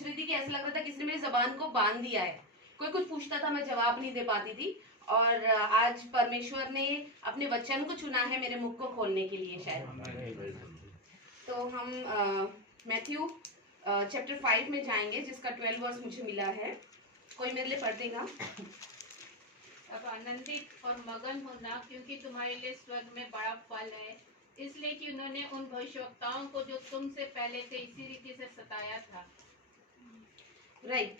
सोच रही थी कि ऐसा लग रहा था किसी ने मेरी जबान को बांध दिया है, कोई कुछ पूछता था मैं जवाब नहीं दे पाती थी। और आज परमेश्वर ने अपने वचन को चुना है मेरे मुख को खोलने के लिए शायद। तो हम मैथ्यू चैप्टर 5 में जाएंगे, जिसका 12 वर्स मुझे मिला है। कोई मेरे लिए पढ़ देगा? अब आनंदित और मगन होना, क्योंकि तुम्हारे लिए स्वर्ग में बड़ा फल है, इसलिए कि उन्होंने उन भविष्यवक्ताओं को जो तुमसे पहले थे इसी रीति से सताया था। राइट।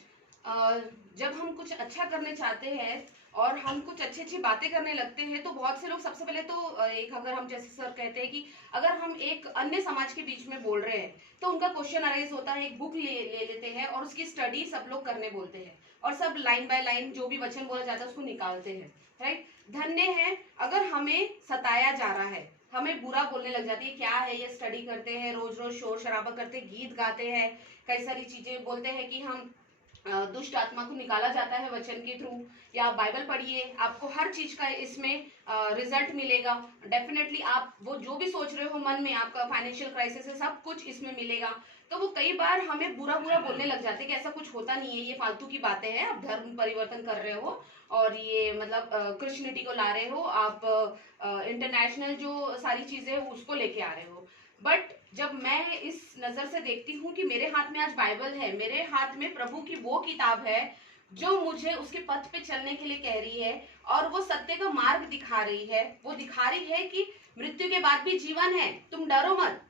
जब हम कुछ अच्छा करने चाहते हैं और हम कुछ अच्छी अच्छी बातें करने लगते हैं तो बहुत से लोग सबसे पहले तो एक, अगर हम जैसे सर कहते हैं कि अगर हम एक अन्य समाज के बीच में बोल रहे हैं तो उनका क्वेश्चन अराइज होता है, एक बुक ले लेते हैं और उसकी स्टडी सब लोग करने बोलते हैं और सब लाइन बाय लाइन जो भी वचन बोला जाता है उसको निकालते हैं। राइट। धन्य है अगर हमें सताया जा रहा है, हमें बुरा बोलने लग जाती है, क्या है ये, स्टडी करते हैं, रोज रोज शोर शराबा करते हैं, गीत गाते हैं, कई सारी चीजें बोलते हैं कि हम दुष्ट आत्मा को निकाला जाता है वचन के थ्रू, या बाइबल पढ़िए, आपको हर चीज का इसमें रिजल्ट मिलेगा। डेफिनेटली आप वो जो भी सोच रहे हो मन में, आपका फाइनेंशियल क्राइसिस है, सब कुछ इसमें मिलेगा। तो वो कई बार हमें बुरा बुरा बोलने लग जाते हैं कि ऐसा कुछ होता नहीं है, ये फालतू की बातें हैं, आप धर्म परिवर्तन कर रहे हो और ये मतलब क्रिश्चियनिटी को ला रहे हो, आप इंटरनेशनल जो सारी चीजें उसको लेके आ रहे हो। बट जब मैं इस नजर से देखती हूँ कि मेरे हाथ में आज बाइबल है, मेरे हाथ में प्रभु की वो किताब है जो मुझे उसके पथ पे चलने के लिए कह रही है और वो सत्य का मार्ग दिखा रही है, वो दिखा रही है कि मृत्यु के बाद भी जीवन है, तुम डरो मत।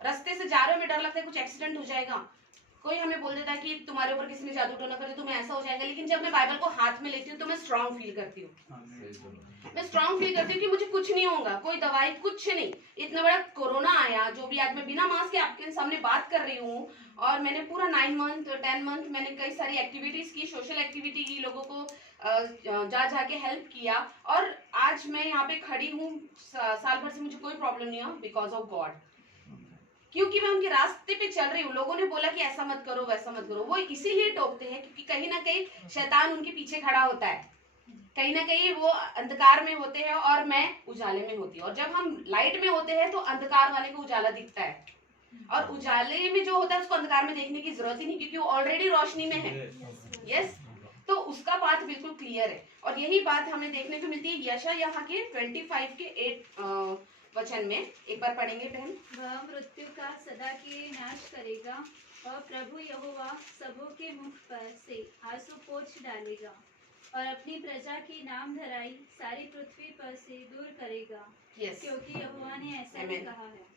रास्ते से जा रहे हो, में डर लगता है कुछ एक्सीडेंट हो जाएगा, कोई हमें बोल देता है कि तुम्हारे ऊपर किसी ने जादू टोना कर दिया, तुम्हें ऐसा हो जाएगा, लेकिन जब मैं बाइबल को हाथ में लेती हूँ तो मैं स्ट्रांग फील करती हूँ। मैं स्ट्रांग फील करती हूँ कि मुझे कुछ नहीं होगा, कोई दवाई कुछ नहीं। इतना बड़ा कोरोना आया, जो भी आज मैं बिना मास्क के आपके सामने बात कर रही हूँ और मैंने पूरा 9 मंथ 10 मंथ मैंने कई सारी एक्टिविटीज की, सोशल एक्टिविटी की, लोगों को जा जाके हेल्प किया और आज मैं यहाँ पे खड़ी हूँ। साल भर से मुझे कोई प्रॉब्लम नहीं हुआ बिकॉज ऑफ गॉड, क्योंकि मैं उनके रास्ते पे चल रही हूँ। लोगों ने बोला कि ऐसा मत करो वैसा मत करो, वो इसीलिए टोकते हैं क्योंकि कहीं ना कहीं शैतान उनके पीछे खड़ा होता है, कहीं ना कहीं वो अंधकार में होते हैं और मैं उजाले में होती हूँ। और जब हम लाइट में होते हैं तो अंधकार वाले को उजाला दिखता है और उजाले में जो होता है उसको अंधकार में देखने की जरूरत ही नहीं, क्योंकि वो ऑलरेडी रोशनी में है। यस। तो उसका बात बिल्कुल क्लियर है और यही बात हमें देखने को मिलती है यशा यहाँ के 25 के 8 वचन में। एक बार पढ़ेंगे बहन। वह मृत्यु का सदा के लिए नाश करेगा और प्रभु यहोवा सबों के मुख पर से आंसू पोंछ डालेगा और अपनी प्रजा की नाम धराई सारी पृथ्वी पर से दूर करेगा। यस। क्योंकि यहोवा ने ऐसा ही कहा है।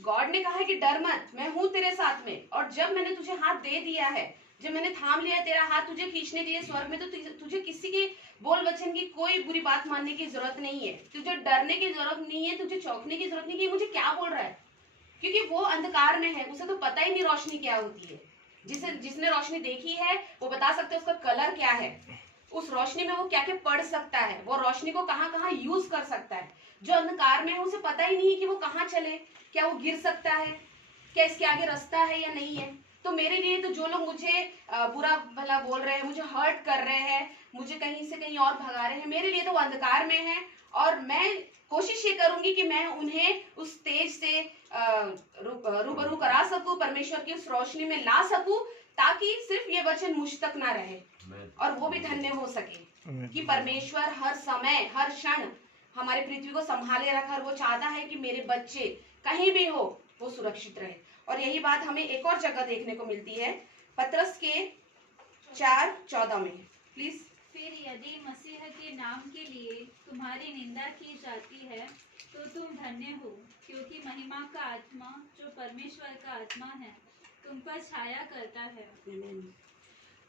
गॉड ने कहा है कि डर मत, मैं हूँ तेरे साथ में, और जब मैंने तुझे हाथ दे दिया है, जब मैंने थाम लिया है तेरा हाथ तुझे खींचने के लिए स्वर्ग में, तो तुझे किसी के बोल वचन की कोई बुरी बात मानने की जरूरत नहीं है, तुझे डरने की जरूरत नहीं है, तुझे चौंकने की जरूरत नहीं कि मुझे क्या बोल रहा है, क्योंकि वो अंधकार में है, उसे तो पता ही नहीं रोशनी क्या होती है। जिसने रोशनी देखी है वो बता सकते हैं उसका कलर क्या है, उस रोशनी में वो क्या क्या पढ़ सकता है, वो रोशनी को कहाँ कहाँ यूज कर सकता है। जो अंधकार में है उसे पता ही नहीं है कि वो कहाँ चले, क्या वो गिर सकता है, क्या इसके आगे रास्ता है या नहीं है। तो मेरे लिए तो जो लोग मुझे बुरा भला बोल रहे हैं, मुझे हर्ट कर रहे हैं, मुझे कहीं से कहीं और भगा रहे हैं, मेरे लिए तो वो अंधकार में है और मैं कोशिश ये करूंगी कि मैं उन्हें उस तेज से रूबरू करा सकूं, परमेश्वर की उस रोशनी में ला सकूं, ताकि सिर्फ ये वचन मुझ तक ना रहे और वो भी धन्य हो सके कि परमेश्वर हर समय हर क्षण हमारे पृथ्वी को संभाले रखा और वो चाहता है कि मेरे बच्चे कहीं भी हो वो सुरक्षित रहे। और यही बात हमें एक और जगह देखने को मिलती है, पतरस के 4:14 में। प्लीज। फिर यदि मसीह के नाम के लिए तुम्हारी निंदा की जाती है तो तुम धन्य हो, क्योंकि महिमा का आत्मा जो परमेश्वर का आत्मा है तुम पर छाया करता है।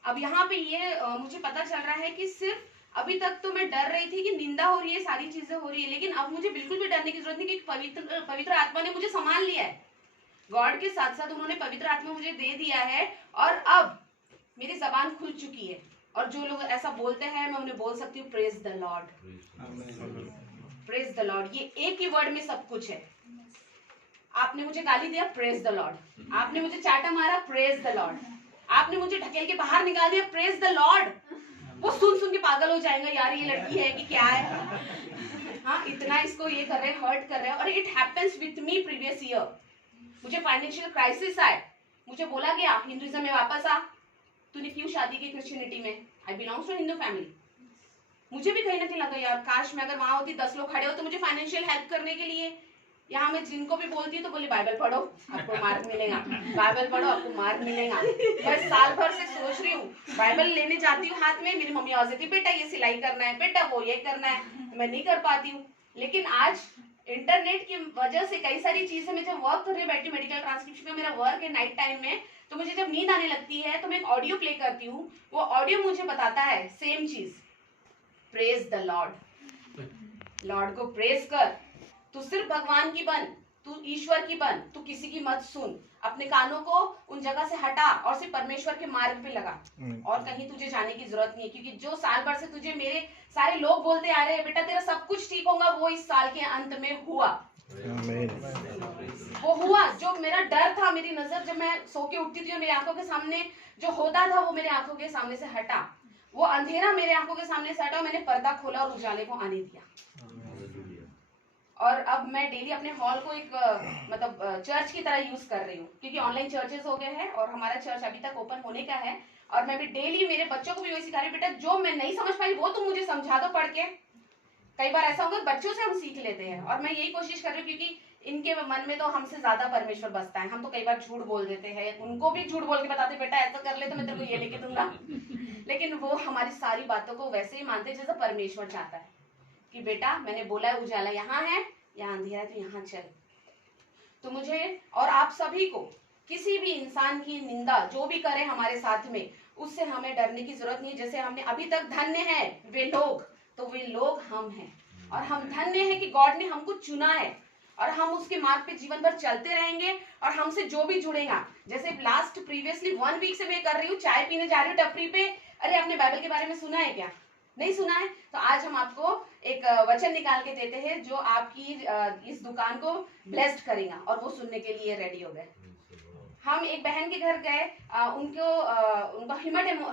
अब यहाँ पे ये मुझे पता चल रहा है कि सिर्फ अभी तक तो मैं डर रही थी कि निंदा हो रही है, सारी चीजें हो रही है, लेकिन अब मुझे बिल्कुल भी डरने की जरूरत नहीं, क्योंकि पवित्र आत्मा ने मुझे संभाल लिया है। गॉड के साथ साथ उन्होंने पवित्र आत्मा मुझे दे दिया है और अब मेरी जबान खुल चुकी है और जो लोग ऐसा बोलते हैं मैं उन्हें बोल सकती हूँ praise the Lord, praise the Lord. ये एक ही वर्ड में सब कुछ है। आपने मुझे गाली दिया, प्रेज द लॉर्ड। आपने मुझे चाटा मारा, प्रेज द लॉर्ड। आपने मुझे ढकेल के बाहर निकाल दिया, प्रेज द लॉर्ड। वो सुन के पागल हो जाएगा, यार ये लड़की है कि क्या है, हाँ इतना इसको ये कर रहे हैं, हर्ट कर रहे हैं। और it happens with me previous year. मुझे फाइनेंशियल क्राइसिस आए, मुझे बोला गया हिंदुइज्म में वापस आ, तूने क्यों शादी की क्रिश्चियनिटी में? आई बिलोंग्स टू हिंदू फैमिली। मुझे भी कहीं ना कहीं लगा यार काश मैं अगर वहां होती 10 लोग खड़े हो तो मुझे फाइनेंशियल हेल्प करने के लिए। यहाँ मैं जिनको भी बोलती हूँ तो बोली बाइबल पढ़ो आपको मार्क मिलेगा, बाइबल पढ़ो आपको मार्क मिलेगा। मैं साल भर से सोच रही हूँ, बाइबल लेने जाती हूँ हाथ में, मेरी मम्मी आवाज देती बेटा ये सिलाई करना है, बेटा वो ये करना है, मैं नहीं कर पाती हूँ। लेकिन आज इंटरनेट की वजह से कई सारी चीजें, मैं जब वर्क करने बैठी मेडिकल ट्रांसक्रिप्शन का मेरा वर्क है नाइट टाइम में, तो मुझे जब नींद आने लगती है तो मैं एक ऑडियो प्ले करती हूँ, वो ऑडियो मुझे बताता है सेम चीज, प्रेज द लॉर्ड, लॉर्ड को प्रेज कर, तू सिर्फ भगवान की बन, तू ईश्वर की बन, तू किसी की मत सुन, अपने कानों को उन जगह से हटा और सिर्फ परमेश्वर के मार्ग पे लगा, और कहीं तुझे जाने की जरूरत नहीं है। क्योंकि जो साल भर से तुझे मेरे सारे लोग बोलते आ रहे हैं बेटा तेरा सब कुछ ठीक होगा, वो इस साल के अंत में हुआ। वो हुआ जो मेरा डर था, मेरी नजर जब मैं सो के उठती थी और मेरी आंखों के सामने जो होता था वो मेरे आंखों के सामने से हटा, वो अंधेरा मेरे आंखों के सामने से हटा, मैंने पर्दा खोला और उजाले को आने दिया। और अब मैं डेली अपने हॉल को एक मतलब चर्च की तरह यूज कर रही हूँ, क्योंकि ऑनलाइन चर्चेस हो गए हैं और हमारा चर्च अभी तक ओपन होने का है। और मैं भी डेली मेरे बच्चों को भी वही सिखा रही हूँ, बेटा जो मैं नहीं समझ पाई वो तुम मुझे समझा दो पढ़ के। कई बार ऐसा होगा बच्चों से हम सीख लेते हैं, और मैं यही कोशिश कर रही हूँ क्योंकि इनके मन में तो हमसे ज्यादा परमेश्वर बसता है। हम तो कई बार झूठ बोल देते हैं, उनको भी झूठ बोल के बताते बेटा ऐसा कर ले तो मैं तेरे को ये लेके दूंगा, लेकिन वो हमारी सारी बातों को वैसे ही मानते जैसा परमेश्वर चाहता है कि बेटा मैंने बोला है उजाला यहाँ है, यहाँ अंधेरा है तो यहाँ चल। तो मुझे और आप सभी को किसी भी इंसान की निंदा जो भी करे हमारे साथ में, उससे हमें डरने की जरूरत नहीं। जैसे हमने अभी तक धन्य है वे लोग, तो वे लोग हम हैं, और हम धन्य हैं कि गॉड ने हमको चुना है और हम उसके मार्ग पे जीवन भर चलते रहेंगे। और हमसे जो भी जुड़ेगा, जैसे लास्ट प्रीवियसली 1 वीक से मैं कर रही हूँ, चाय पीने जा रही हूँ टपरी पे, अरे आपने बाइबल के बारे में सुना है क्या? नहीं सुना है? तो आज हम आपको एक वचन निकाल के देते हैं जो आपकी इस दुकान को ब्लेस्ड करेगा, और वो सुनने के लिए रेडी हो गए। हम एक बहन के घर गए, उनका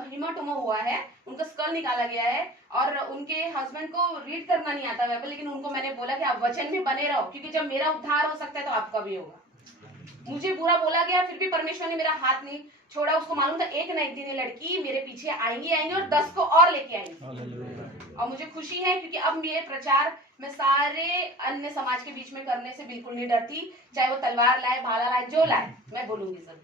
हिमाटोमा हुआ है, उनका स्कल निकाला गया है, और उनके हस्बैंड को रीड करना नहीं आता बाइबल, लेकिन उनको मैंने बोला कि आप वचन में बने रहो, क्योंकि जब मेरा उद्धार हो सकता है तो आपका भी होगा। मुझे बुरा बोला गया, फिर भी परमेश्वर ने मेरा हाथ नहीं छोड़ा। उसको मालूम था एक ना एक दिन ये लड़की मेरे पीछे आएंगी और 10 को और लेके आएंगी। और मुझे खुशी है क्योंकि अब ये प्रचार मैं सारे अन्य समाज के बीच में करने से बिल्कुल नहीं डरती, चाहे वो तलवार लाए, भाला लाए, जो लाए, मैं बोलूंगी सर।